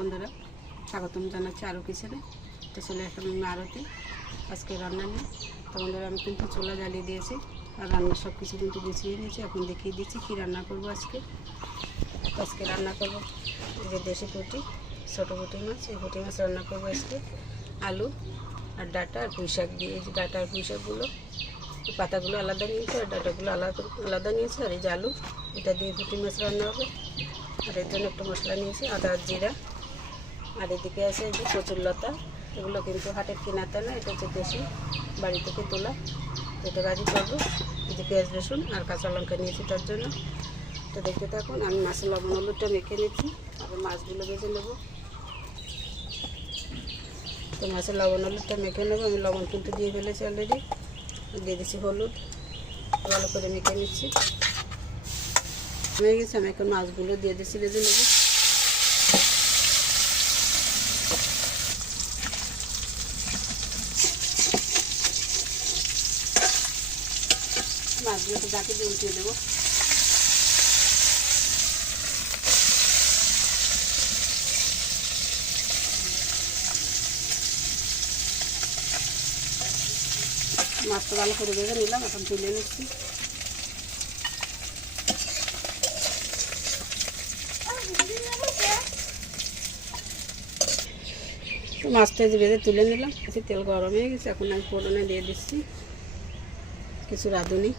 বন্ধুরা, স্বাগতম জানাচ্ছি আরও কিচেনে। তো চলে আসলাম আমি আরতি আজকে রান্না নিয়ে। তো বন্ধুরা, আমি কিন্তু চুলা জ্বালিয়ে দিয়েছি আর রান্নার সব কিছু কিন্তু গুছিয়ে নিয়েছি। এখন দেখিয়ে দিচ্ছি কী রান্না করব আজকে রান্না করব এই যে দেশি পুঁটি, ছোটো পুঁটি মাছ। এই পুঁটি মাছ রান্না করবো আজকে আলু আর ডাঁটা আর পুঁই শাক দিয়ে। এই যে ডাঁটা আর পুঁই শাকগুলো, পাতাগুলো আলাদা নিয়েছে আর ডাঁটাগুলো আলাদা নিয়েছে। আর এই যে আলু, এটা দিয়ে পুঁটি মাছ রান্না হবে। আর এর জন্য একটু মশলা নিয়েছি, আদা আর জিরা। আর এদিকে আছে এই যে কচুরলতা, এগুলো কিন্তু হাটের কেনাতে না, এটা হচ্ছে দেশি বাড়ি থেকে তোলা। এটা রাজি করবো। এই যে পেঁয়াজ রসুন আর কাঁচা লঙ্কা নিয়েছি তার জন্য। তো দেখতে থাকুন, আমি মাছের লবণ হলুদটা মেখে নিচ্ছি, আবার মাছগুলো ভেজে নেবো। তো মাছের লবণ হলুদটা মেখে নেবো। আমি লবণ কিন্তু দিয়ে ফেলেছি অলরেডি, দিয়ে দিচ্ছি হলুদ, ভালো করে মেখে নিচ্ছি। হয়ে গেছে, আমি এখন মাছগুলো দিয়ে দিচ্ছি, ভেজে নেবো। মাছগুলোকে ডাকে দিয়ে উল্টিয়ে দেবো। মাছটা ভালো করে ভেজে নিলাম, এখন তুলে নিচ্ছি। মাছটা যে ভেজে তুলে নিলাম, তেল গরম হয়ে গেছে। এখন আমি ফোড়নে দিয়ে দিচ্ছি কিছু রাঁধুনি,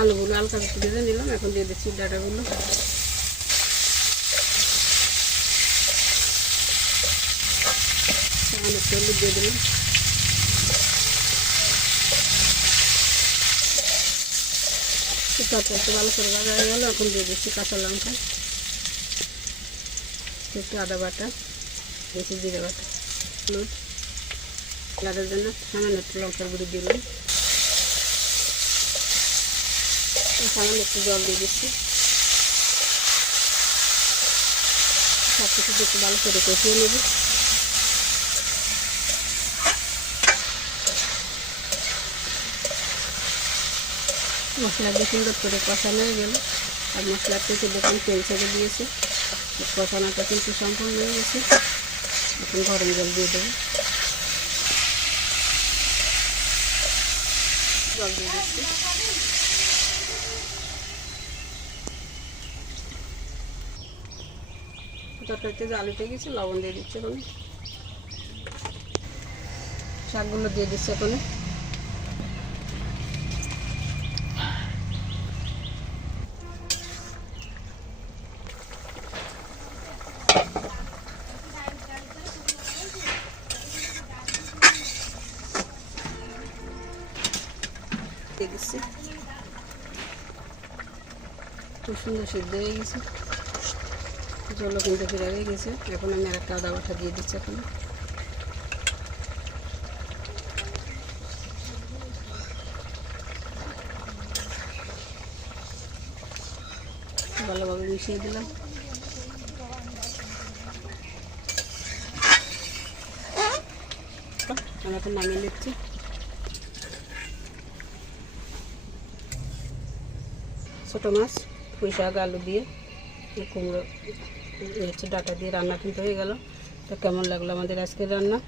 আলুগুলো হালকা একটু ভেজে নিলাম। এখন দিয়ে দিচ্ছি ডাঁটাগুলো। অনেক হলুদ দিয়ে দিলাম। তরকারিটা ভালো করে ভাজা হয়ে গেল। এখন দিয়ে দিচ্ছি কাঁচা লঙ্কা, একটু আদা বাটা, বেশি জিরে বাটা, হলুদ, কালারের জন্য সামান্য একটু লঙ্কার গুঁড়ি দিলাম। সামান্য একটু জল দিয়ে দিচ্ছি। সব কিছু একটু ভালো করে কষিয়ে নেব। মশলা দিয়ে সুন্দর করে কষানো হয়ে গেল। আর মশলার থেকে দেখুন তেল ছেড়ে দিয়েছে, কষানোটা কিন্তু সম্পূর্ণ হয়ে গেছে। এখন গরম জল দিয়ে দেবো। জল দিয়ে দিচ্ছি। তরকারিতে যে আলুটা গেছে, লবণ দিয়ে দিচ্ছে। এখন শাকগুলো দিয়ে দিচ্ছে। এখন দিয়ে দিচ্ছি। খুব সুন্দর সিদ্ধ হয়ে গেছে, জলও কিন্তু ফিরে হয়ে গেছে। এখন আমি আর একটা আদা বাটা দিয়ে দিচ্ছি। এখন ভালোভাবে মিশিয়ে দিলাম। আমি এখন নামিয়ে নিচ্ছি। ছোটো মাছ, পুঁই শাক, আলু দিয়ে, কুমড়ো হচ্ছে ডাঁটা দিয়ে রান্না কিন্তু হয়ে গেল। তো কেমন লাগলো আমাদের আজকের রান্না?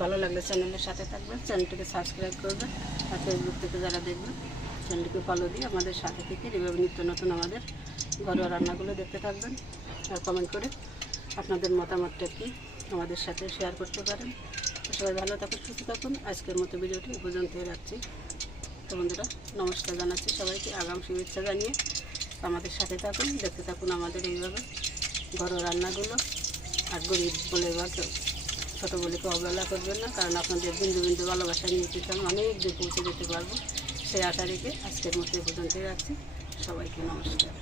ভালো লাগলে চ্যানেলের সাথে থাকবেন, চ্যানেলটিকে সাবস্ক্রাইব করবেন। আর ফেসবুক থেকে যারা দেখবেন চ্যানেলটিকে ফলো দিয়ে আমাদের সাথে থেকে এভাবে নিত্য নতুন আমাদের ঘরোয়া রান্নাগুলো দেখতে থাকবেন। আর কমেন্ট করে আপনাদের মতামতটা কি আমাদের সাথে শেয়ার করতে পারেন। সবাই ভালো থাকুন, সুস্থ থাকুন। আজকের মতো ভিডিওটি এ পর্যন্তই রাখছি। তো বন্ধুরা, নমস্কার জানাচ্ছি সবাইকে, আগাম শুভেচ্ছা জানিয়ে আমাদের সাথে থাকুন, দেখতে থাকুন আমাদের এইভাবে ঘরোয়া রান্নাগুলো। আর গরিব বলে বা ছোটো বলে কেউ অবহেলা করবেন না, কারণ আপনাদের বিন্দু বিন্দু ভালোবাসা নিয়ে কিন্তু আমি অনেক দূর পৌঁছে যেতে পারবো, সেই আশা রেখে আজকের মতো এ পর্যন্তই রাখছি। সবাইকে নমস্কার।